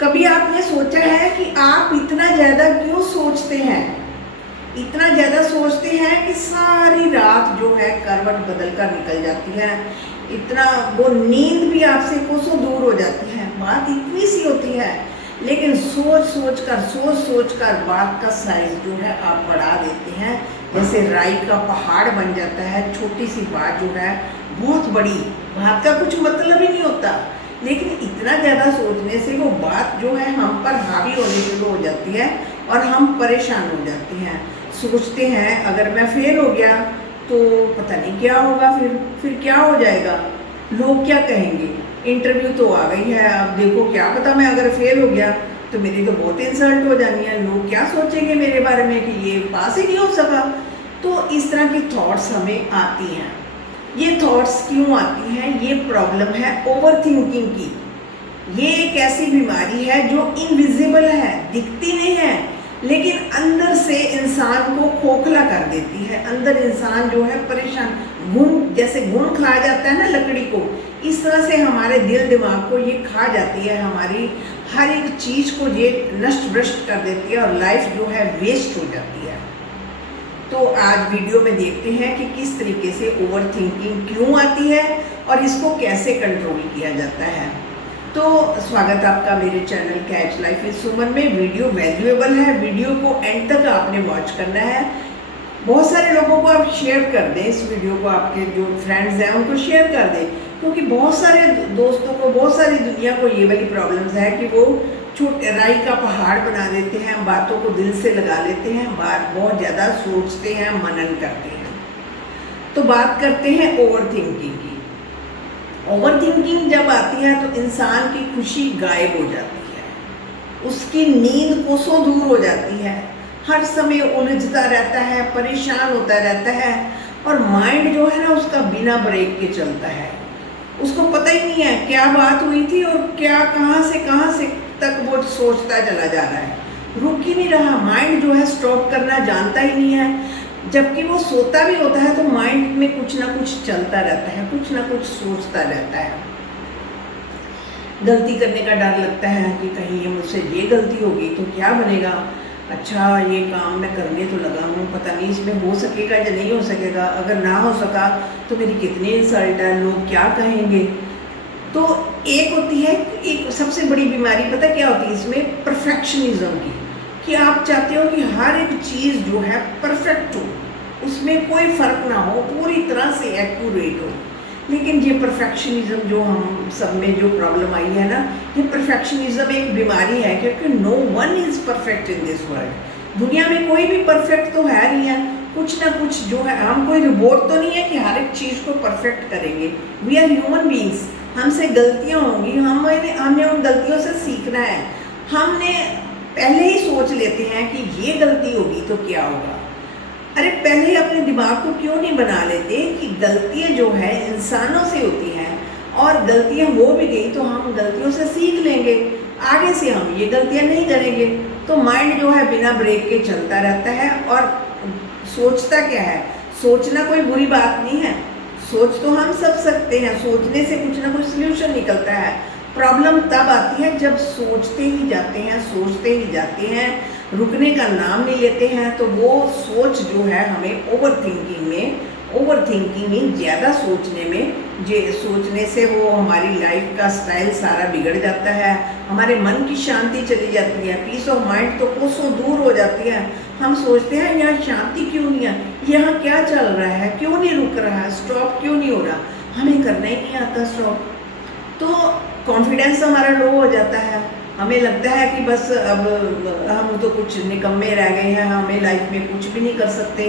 कभी आपने सोचा है कि आप इतना ज़्यादा क्यों सोचते हैं? इतना ज़्यादा सोचते हैं कि सारी रात जो है करवट बदल कर निकल जाती है। इतना वो नींद भी आपसे कोसों दूर हो जाती है। बात इतनी सी होती है, लेकिन सोच सोच कर बात का साइज जो है आप बढ़ा देते हैं। जैसे राई का पहाड़ बन जाता है। छोटी सी बात जो है बहुत बड़ी, बात का कुछ मतलब ही नहीं होता, लेकिन इतना ज़्यादा सोचने से वो बात जो है हम पर हावी होने शुरू हो जाती है और हम परेशान हो जाते हैं। सोचते हैं अगर मैं फेल हो गया तो पता नहीं क्या होगा, फिर क्या हो जाएगा, लोग क्या कहेंगे। इंटरव्यू तो आ गई है, अब देखो क्या पता मैं अगर फेल हो गया तो मेरी तो बहुत इंसल्ट हो जानी है। लोग क्या सोचेंगे मेरे बारे में कि ये पास ही नहीं हो सका। तो इस तरह की थॉट्स हमें आती हैं। ये थॉट्स क्यों आती हैं? ये प्रॉब्लम है ओवर थिंकिंग की। ये एक ऐसी बीमारी है जो इनविजिबल है, दिखती नहीं है, लेकिन अंदर से इंसान को खोखला कर देती है। अंदर इंसान जो है परेशान, घुन जैसे घुन खा जाता है ना लकड़ी को, इस तरह से हमारे दिल दिमाग को ये खा जाती है। हमारी हर एक चीज़ को ये नष्ट भ्रष्ट कर देती है और लाइफ जो है वेस्ट हो जाती है। तो आज वीडियो में देखते हैं कि किस तरीके से ओवर थिंकिंग क्यों आती है और इसको कैसे कंट्रोल किया जाता है। तो स्वागत आपका मेरे चैनल कैच लाइफ विद सुमन में। वीडियो वैल्यूएबल है, वीडियो को एंड तक आपने वॉच करना है। बहुत सारे लोगों को आप शेयर कर दें इस वीडियो को, आपके जो फ्रेंड्स हैं उनको शेयर कर दें, क्योंकि बहुत सारे दोस्तों को, बहुत सारी दुनिया को ये वाली प्रॉब्लम्स है कि वो छोटे राई का पहाड़ बना देते हैं, बातों को दिल से लगा लेते हैं, बात बहुत ज़्यादा सोचते हैं, मनन करते हैं। तो बात करते हैं ओवर थिंकिंग की। ओवर थिंकिंग जब आती है तो इंसान की खुशी गायब हो जाती है, उसकी नींद कोसों दूर हो जाती है, हर समय उलझता रहता है, परेशान होता रहता है और माइंड जो है ना उसका बिना ब्रेक के चलता है। उसको पता ही नहीं है क्या बात हुई थी और क्या कहाँ से तक वो सोचता चला जा रहा है, रुक ही नहीं रहा। माइंड जो है स्टॉप करना जानता ही नहीं है। जबकि वो सोता भी होता है तो माइंड में कुछ ना कुछ चलता रहता है, कुछ ना कुछ सोचता रहता है। गलती करने का डर लगता है कि कहीं ये मुझसे ये गलती होगी तो क्या बनेगा। अच्छा ये काम मैं करने तो लगा हूँ, पता नहीं इसमें हो सकेगा या नहीं हो सकेगा, अगर ना हो सका तो मेरी कितनी इंसल्ट है, लोग क्या कहेंगे। तो एक होती है, एक सबसे बड़ी बीमारी पता क्या होती है इसमें, परफेक्शनिज्म की, कि आप चाहते हो कि हर एक चीज़ जो है परफेक्ट हो, उसमें कोई फ़र्क ना हो, पूरी तरह से एक्यूरेट हो। लेकिन ये परफेक्शनिज्म जो हम सब में जो प्रॉब्लम आई है ना, ये परफेक्शनिज्म एक बीमारी है, क्योंकि no one is perfect in this world. दुनिया में कोई भी परफेक्ट तो है नहीं है, कुछ ना कुछ जो है, हम कोई रोबोट तो नहीं है कि हर एक चीज़ को परफेक्ट करेंगे। वी आर ह्यूमन बीइंग्स, हमसे गलतियाँ होंगी, हमने उन गलतियों से सीखना है। हमने पहले ही सोच लेते हैं कि ये गलती होगी तो क्या होगा। अरे पहले ही अपने दिमाग को क्यों नहीं बना लेते कि गलतियाँ जो है इंसानों से होती हैं और गलतियाँ हो भी गई तो हम गलतियों से सीख लेंगे, आगे से हम ये गलतियाँ नहीं करेंगे। तो माइंड जो है बिना ब्रेक के चलता रहता है और सोचता क्या है, सोचना कोई बुरी बात नहीं है, सोच तो हम सब सकते हैं, सोचने से कुछ ना कुछ सल्यूशन निकलता है। प्रॉब्लम तब आती है जब सोचते ही जाते हैं, सोचते ही जाते हैं, रुकने का नाम नहीं लेते हैं। तो वो सोच जो है हमें ओवर थिंकिंग में ज़्यादा सोचने में, सोचने से वो हमारी लाइफ का स्टाइल सारा बिगड़ जाता है, हमारे मन की शांति चली जाती है, पीस ऑफ माइंड तो कोसों दूर हो जाती है। हम सोचते हैं यहाँ शांति क्यों नहीं है, यहाँ क्या चल रहा है, क्यों नहीं रुक रहा है, स्टॉप क्यों नहीं हो रहा, हमें करना ही नहीं आता स्टॉप। तो कॉन्फिडेंस हमारा लो हो जाता है, हमें लगता है कि बस अब हम तो कुछ निकम्मे रह गए हैं, हमें लाइफ में कुछ भी नहीं कर सकते,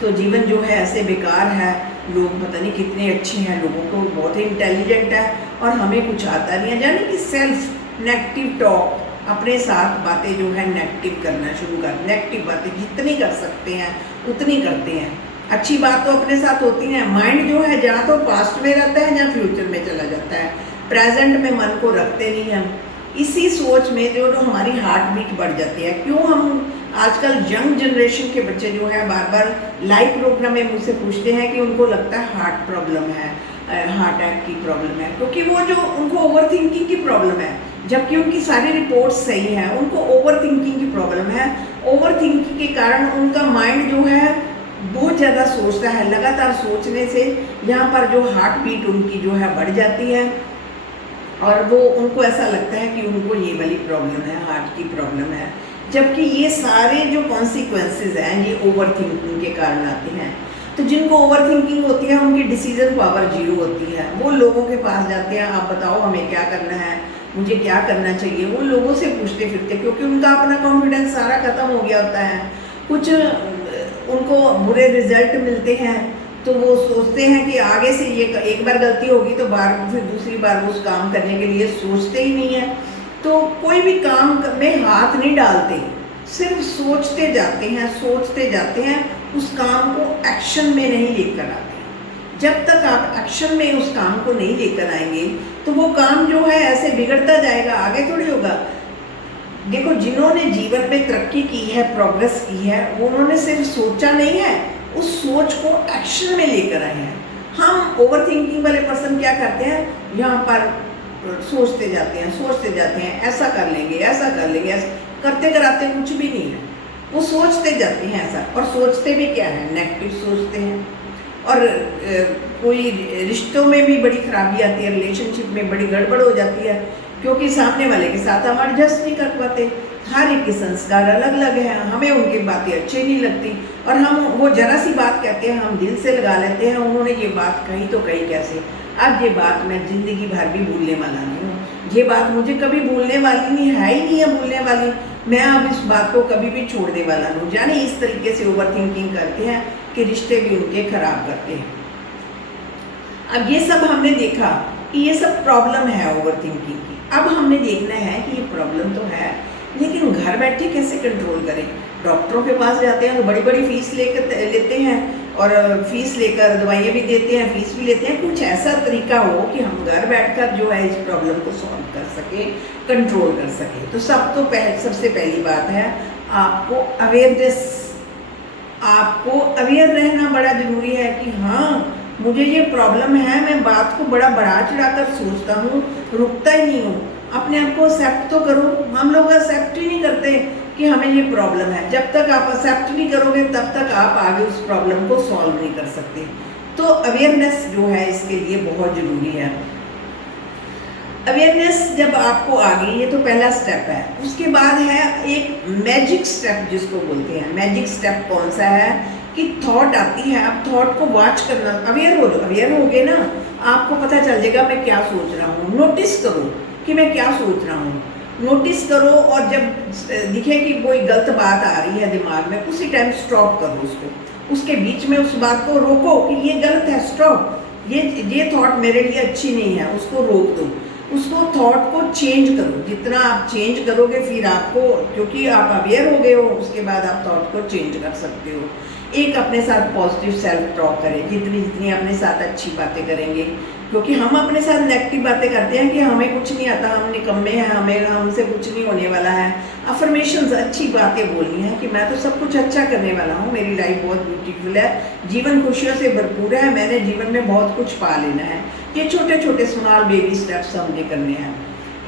तो जीवन जो है ऐसे बेकार है। लोग पता नहीं कितने अच्छे हैं, लोगों को बहुत ही इंटेलिजेंट है और हमें कुछ आता नहीं है। यानी कि सेल्फ नेगेटिव टॉक, अपने साथ बातें जो है नेगेटिव करना शुरू कर, नेगेटिव बातें जितनी कर सकते हैं उतनी करते हैं। अच्छी बात तो अपने साथ होती है। माइंड जो है जहाँ तो पास्ट में रहता है जहाँ फ्यूचर में चला जाता है, प्रेजेंट में मन को रखते नहीं हम। इसी सोच में जो हमारी हार्ट बीट बढ़ जाती है। क्यों हम आजकल यंग जनरेशन के बच्चे जो है बार बार लाइव प्रोग्राम में मुझसे पूछते हैं कि उनको लगता है हार्ट प्रॉब्लम है, हार्ट अटैक की प्रॉब्लम है, क्योंकि वो जो उनको ओवर थिंकिंग की प्रॉब्लम है। जबकि उनकी सारी रिपोर्ट्स सही हैं, उनको ओवर थिंकिंग की प्रॉब्लम है। ओवर थिंकिंग के कारण उनका माइंड जो है बहुत ज़्यादा सोचता है, लगातार सोचने से यहाँ पर जो हार्ट बीट उनकी जो है बढ़ जाती है और वो उनको ऐसा लगता है कि उनको ये वाली प्रॉब्लम है, हार्ट की प्रॉब्लम है। जबकि ये सारे जो कॉन्सिक्वेंसेस हैं ये ओवर थिंकिंग के कारण आते हैं। तो जिनको ओवर थिंकिंग होती है उनकी डिसीजन पावर जीरो होती है। वो लोगों के पास जाते हैं, आप बताओ हमें क्या करना है, मुझे क्या करना चाहिए, वो लोगों से पूछते फिरते, क्योंकि उनका अपना कॉन्फिडेंस सारा खत्म हो गया होता है। कुछ उनको बुरे रिजल्ट मिलते हैं तो वो सोचते हैं कि आगे से ये एक बार गलती होगी तो फिर दूसरी बार उस काम करने के लिए सोचते ही नहीं है। तो कोई भी काम में हाथ नहीं डालते, सिर्फ सोचते जाते हैं, उस काम को एक्शन में नहीं लेकर आते। जब तक आप एक्शन में उस काम को नहीं लेकर आएंगे तो वो काम जो है ऐसे बिगड़ता जाएगा, आगे थोड़ी होगा। देखो, जिन्होंने जीवन में तरक्की की है, प्रोग्रेस की है, वो उन्होंने सिर्फ सोचा नहीं है, उस सोच को एक्शन में लेकर आए हैं। हम ओवर थिंकिंग वाले पर्सन क्या करते हैं, यहाँ पर सोचते जाते हैं, ऐसा कर लेंगे, ऐसा करते कराते कुछ भी नहीं है। वो सोचते जाते हैं ऐसा, और सोचते भी क्या है, नेगेटिव सोचते हैं। और कोई रिश्तों में भी बड़ी खराबी आती है, रिलेशनशिप में बड़ी गड़बड़ हो जाती है, क्योंकि सामने वाले के साथ हम एडजस्ट नहीं कर पाते। हर एक के संस्कार अलग अलग हैं, हमें उनकी बातें अच्छी नहीं लगती, और हम वो जरा सी बात कहते हैं, हम दिल से लगा लेते हैं, उन्होंने ये बात कही तो कही कैसे। अब ये बात मैं ज़िंदगी भर भी भूलने वाला नहीं हूँ, ये बात मुझे कभी भूलने वाली नहीं है, ही नहीं है भूलने वाली। मैं अब इस बात को कभी भी छोड़ने वाला नहीं। यानी इस तरीके से ओवर थिंकिंग करते हैं कि रिश्ते भी उनके खराब करते हैं। अब ये सब हमने देखा कि ये सब प्रॉब्लम है ओवर थिंकिंग की। अब हमने देखना है कि ये प्रॉब्लम तो है, लेकिन घर बैठे कैसे कंट्रोल करें। डॉक्टरों के पास जाते हैं तो बड़ी बड़ी फीस लेते हैं, और फीस लेकर दवाइयाँ भी देते हैं, फीस भी लेते हैं। कुछ ऐसा तरीका हो कि हम घर बैठकर जो है इस प्रॉब्लम को सॉल्व कर सकें, कंट्रोल कर सकें। तो सबसे पहली बात है, आपको अवेयर रहना बड़ा ज़रूरी है कि हाँ, मुझे ये प्रॉब्लम है। मैं बात को बड़ा बढ़ा चढ़ाकर सोचता हूँ, रुकता ही नहीं हूँ। अपने आप को एक्सेप्ट तो करो। हम लोग एक्सेप्ट ही नहीं करते कि हमें ये प्रॉब्लम है। जब तक आप एक्सेप्ट नहीं करोगे तब तक आप आगे उस प्रॉब्लम को सॉल्व नहीं कर सकते। तो अवेयरनेस जो है इसके लिए बहुत ज़रूरी है। अवेयरनेस जब आपको आ गई, ये तो पहला स्टेप है। उसके बाद है एक मैजिक स्टेप जिसको बोलते हैं। मैजिक स्टेप कौन सा है कि थॉट आती है, आप थॉट को वॉच करना, अवेयर हो गए ना, आपको पता चल जाएगा मैं क्या सोच रहा हूँ। नोटिस करो कि मैं क्या सोच रहा हूँ, नोटिस करो, और जब दिखे कि कोई गलत बात आ रही है दिमाग में, उसी टाइम स्टॉप करो उसको, उसके बीच में उस बात को रोको कि ये गलत है, स्टॉप, ये थॉट मेरे लिए अच्छी नहीं है, उसको रोक दो, उसको थॉट को चेंज करो। जितना आप चेंज करोगे फिर आपको, क्योंकि आप अवेयर हो गए हो, उसके बाद आप थॉट को चेंज कर सकते हो। एक अपने साथ पॉजिटिव सेल्फ टॉक करें, जितनी अपने साथ अच्छी बातें करेंगे, क्योंकि हम अपने साथ नेगेटिव बातें करते हैं कि हमें कुछ नहीं आता, हम निकम्मे हैं, हमसे कुछ नहीं होने वाला है। अफर्मेशंस, अच्छी बातें बोलनी है कि मैं तो सब कुछ अच्छा करने वाला हूँ, मेरी लाइफ बहुत ब्यूटीफुल है, जीवन खुशियों से भरपूर है, मैंने जीवन में बहुत कुछ पा लेना है। ये छोटे छोटे स्मॉल बेबी स्टेप्स हमने करने हैं।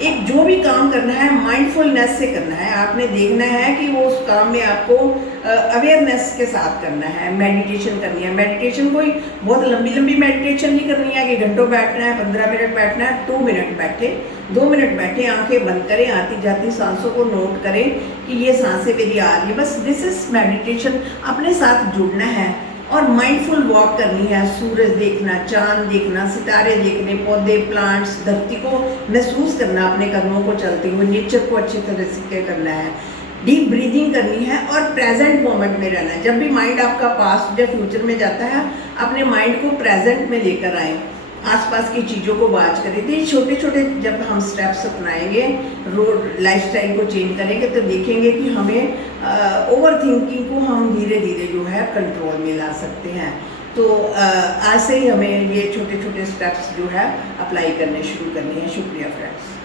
एक जो भी काम करना है माइंडफुलनेस से करना है। आपने देखना है कि वो उस काम में आपको अवेयरनेस के साथ करना है। मेडिटेशन करनी है। मेडिटेशन कोई बहुत लंबी मेडिटेशन नहीं करनी है कि घंटों बैठना है, 15 मिनट बैठना है। 2 मिनट बैठे, 2 मिनट बैठे, आंखें बंद करें, आती जाती सांसों को नोट करें कि ये सांसें मेरी आ रही है। बस दिस इज मेडिटेशन। अपने साथ जुड़ना है और माइंडफुल वॉक करनी है। सूरज देखना, चांद देखना, सितारे देखने, पौधे, प्लांट्स, धरती को महसूस करना, अपने कदमों को चलते हुए नेचर को अच्छी तरह से करना है। डीप ब्रीदिंग करनी है और प्रेजेंट मोमेंट में रहना है। जब भी माइंड आपका पास्ट या फ्यूचर में जाता है, अपने माइंड को प्रेजेंट में लेकर आए, आसपास की चीज़ों को वॉच करें। तो ये छोटे छोटे जब हम स्टेप्स अपनाएंगे, लाइफस्टाइल को चेंज करेंगे, तो देखेंगे कि हमें ओवर थिंकिंग को हम धीरे धीरे जो है कंट्रोल में ला सकते हैं। तो आज से ही हमें ये छोटे छोटे स्टेप्स जो है अप्लाई करने शुरू करनी है। शुक्रिया फ्रेंड्स।